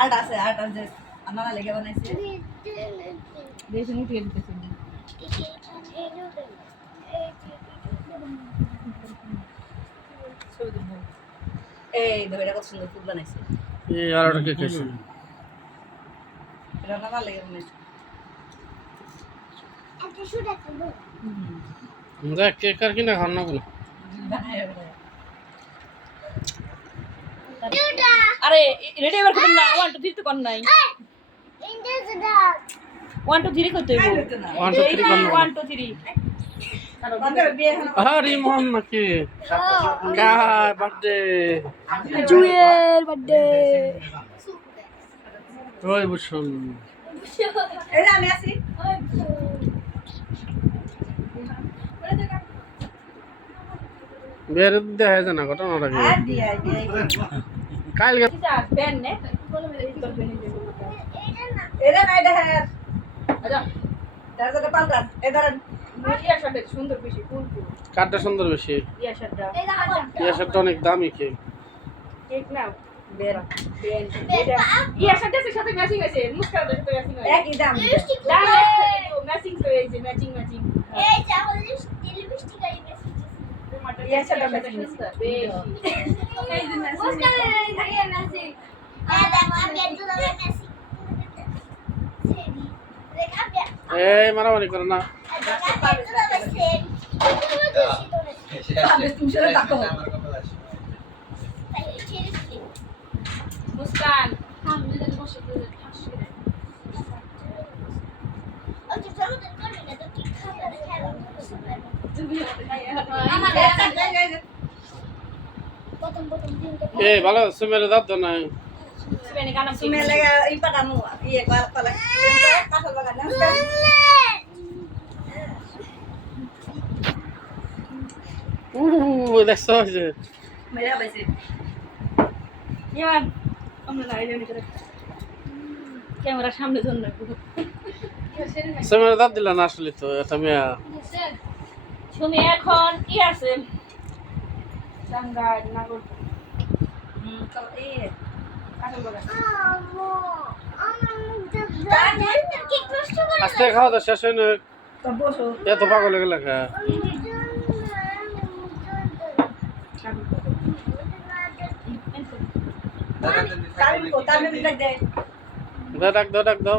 Art আছে art আছে। আমার লেগে বানাইছে। দেশে উঠিয়ে দিতেছে। এই দেখো এটা কত সুন্দর ফুল বানাইছে। এই আর ওটা কে খাইছে এটা আমার লেগে বানাইছে। দেখ কেক আর কিনা খান না কোনো। আরে রেডি এবার করবেন না। ওয়ান টু থ্রি তো কর নাই। ওয়ান টু থ্রি করতে হইব। One two three one two three আরে মোহন নাকি? কার বার্থডে জুয়েল বার্থডে ওই বুঝুন এই আমি আছি। বের দেখা যায় না ঘটনাটা কি? আর দিয়ে দিয়ে কাল পেন নে এরা নাই দেখে আচ্ছা তার কথা পাল্টান এই ধরেন ইয়া শার্টে সুন্দর বেশি ফুল ফুল। কাঠটা সুন্দর বেশি। ইয়া শার্টটা অনেক দামি ইয়া সাথে ম্যাচিং আছে মুস্কানের সাথে ম্যাচিং আছে একই দাম ম্যাচিং তো এই যে ম্যাচিং ম্যাচিং ইয়া শার্টটা matching এই মারামারি করে না। তুমি সেটা দেখো মুস্কান এই ভালো সুমের দাঁত না সুবেনি গানা তুমি ই পাঠানো ইয়ে কাঁঠাল বাগান না ক্যামেরা সামনে ধরে রাখব সুমের দাঁত দিল না আসলে তো এটা মেয়া। তুমি এখন কি আছে? টাঙ্গাইল নাগর হুম তো এই আজকে খাওয়া দাওয়া শেষ হয় না? তো বসো। এত পাগল হয়ে গেলে দাও ডাক দাও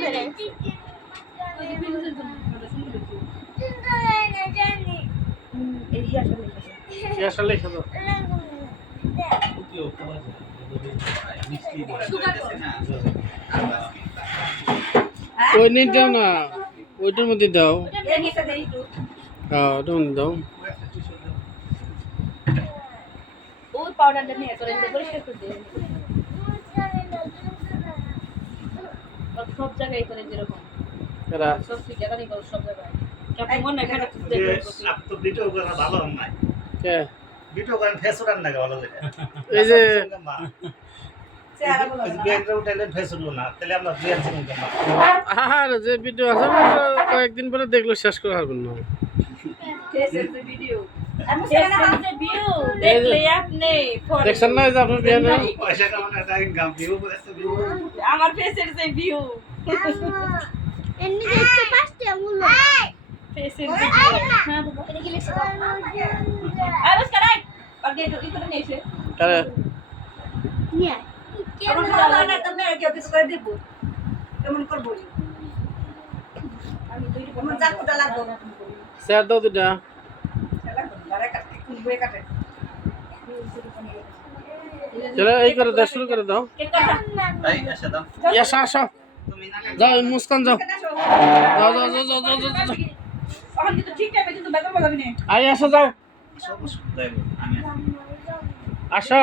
ধরে। এই ইয়া সব লিখেছে কি আসলে লিখে। ওই নিয়ে না। ওইটার মধ্যে দাও। ওটার দাও ওই পাউডারটা নিয়ে করে পরিষ্কার করে দিয়ে সব জায়গায় করে যেরকম এরা সব ঠিক জায়গায় করো সব জায়গায়। হয় এই যে আর যে ভিডিও আছে কয়েকদিন পরে দেখলে শেষ করে পারবেন না। ফেসের ভিডিও আমি Yes, সেখানে it's a view. দেখলে আপনি পরে- দেখছেন না যে আপনার বিয়ে নেই। পয়সা কামানো একটা ইনকাম ভিউ একটা ভিউ আমার ফেসের যে ভিউ এমনি দেখতে পাঁচটা মূল্য ফেসের যে হ্যাঁ বাবা। এটা কি লিখছে? আরে বস করাই আগে তো ইকো নিয়ে এসে। আরে। নিয়ে কেমন না? তো মেরে কেউ কিছু করে দিব। কেমন করব আমি তো কেমন চাকুটা লাগবো। স্যার দাও দুটা। কাটে কাটে চলো এই করে দাও শুরু করে দাও। কেক কাটা এই এসে দাও। আসো আসো। তুমি না যাও মুস্কান যাও। যাও যাও যাও যাও যাও যাও, আই আসো যাও। আসো।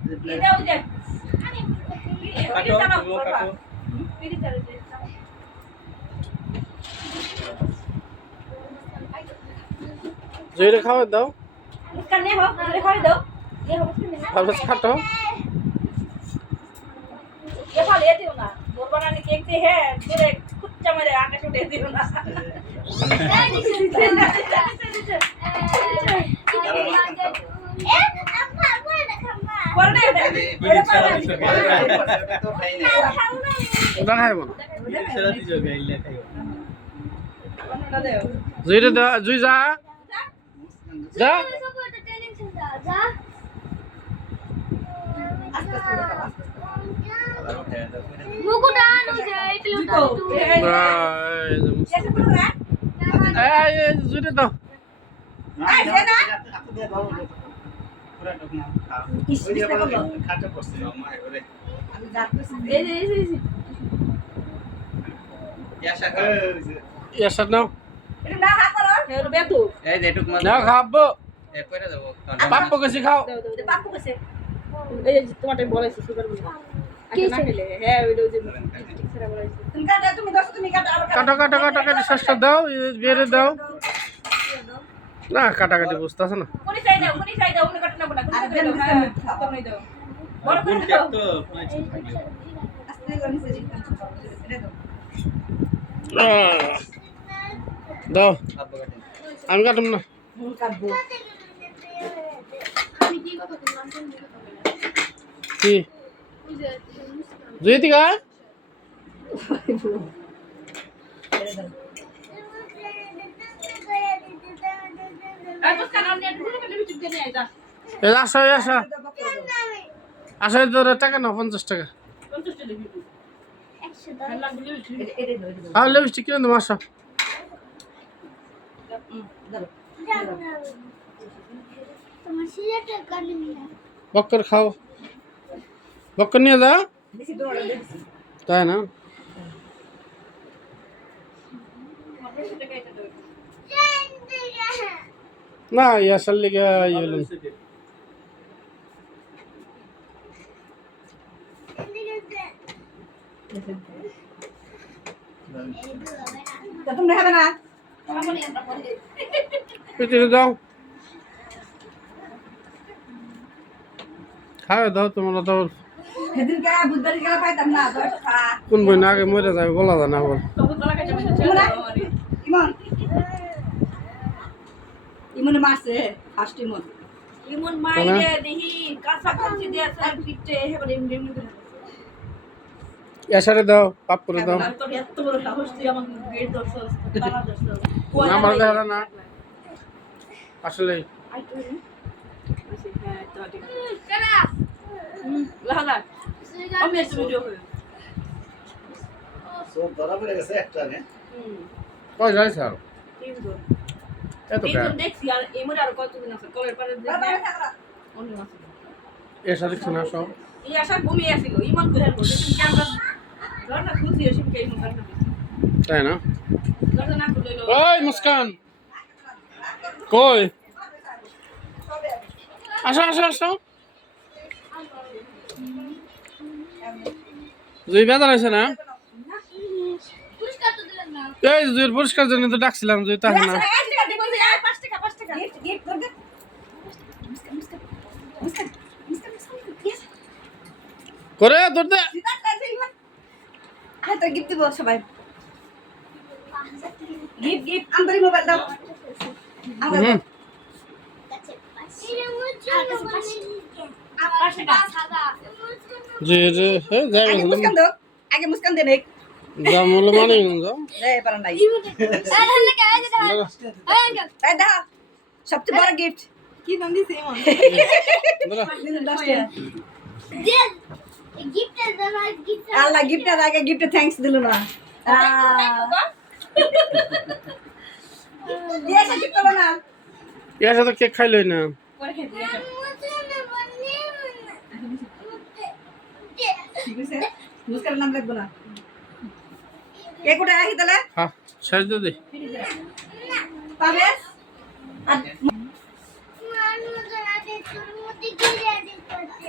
আমার কাটো এটা ওই যে কাটো তুমিও কাটো জয়রে খাওয়া দাও। মুস্কান নে হোক রে খাই দাও এ হোক তারপর কাটো এ ফল এ দিও না দোর বানানি কেক দে হে দূরে কুচ্চা মেরে আকাশে উঠে দিও না পরে না এটা দা জুই যা যা আস্তে আস্তে করে খাও, আস্তে আস্তে। মুকুটা আনো যে এই প্লেটটা জুতো এই বা, এই যে মুস্কান। এসে পুরো না এই, এই, জুইরে দাও বাপ্পো কাছে খাও দাও দাও এটা পাপ্পু কাছে এই তোমারটা বলেছি সুগার খেলে। হ্যাঁ কাটা। তুমি দশ তুমি কাটা আবার কাটো। কাটো কাটো কাটো শেষ করে দাও এই বেরে দাও। না কাটাকাটি বুঝতে আছে না। দাও কোনি চাই দাও অন্য কাটনা আসো আসো। আসো তোর টাকা না পঞ্চাশ টাকা। 50 টাকা দিবি একশো দশ আল্লাহ দিলে বিচুক এটা এটা দাও এটা দাও আর লিপস্টিক কিনে দেবো, আসো। বক্কর খাও। বক্কর নিয়ে যা বেশি দৌড়া বেশি তাই না? 50 টাকা এটা দাও না ইয়াসার লিগে ইয়ে হলো না। তা তুমি খাবে না দাও। খাওয়া দাও তোমরা তো কোন বই না আগে মরে যাবে বলা যায় না বল তখন গলা কাটে আমি ছেড়ে দাও আমারে ইমন ইমনে মারছে ফার্স্ট ইমন। ইমন মাইরে দেহি কাঁচা কাঁচি দিয়ে সার পিটে হেবারে এমনি এমনি করে ইয়াসারে দাও পাপ করে দাও। এত বড় সাহস তুই আমাকে গেট তালা দর্শস নাম্বার দেখা না আসলে হ্যাঁ নে। কয় যায় স্যার এত এই কে তো দেখছি আর এমন আর কতদিন আছে। কলের পারে বাবা দেখে থাকরা অন্য আছে। এসা দেখছে না সব এই আশা ঘুমিয়ে আসিল ইমান করে হেল্প করছে তুমি ক্যামেরা দরজা খুলছি এসে কে ইমান তাই না? দরজা না খুলে লো ওই মুস্কান! কই? আসো আসো আসো। জুই বেজার আছে না? এই জুইয়ের পুরস্কার জন্য তো ডাকছিলাম জুই তাহে না পাঁচ টাকা দিব যে আর পাঁচ টাকা পাঁচ টাকা গিফট গিফট করে দে করে তোর দে। আয় তো গিফট দিব সবাই। গিফট গিফট আন্দরি মোবাইল দাও। আমরা হুম। যে যে হ্যাঁ যাই আগে দাও। আগে মুস্কান দেন এক যা মানে পারা নাই। সবচেয়ে বড় গিফট কি দাম দিছে এমন আল্লাহ গিফটের আগে গিফটে থ্যাঙ্কস দিল না। করো সাথে কেক খাইলই না। মুস্কানের নাম রাখব না। কে কোটা রাখি তাহলে। হ্যাঁ শেষ দিদি পাবে? আর মানুষ আগে তোর মধ্যে কি রেডি করতে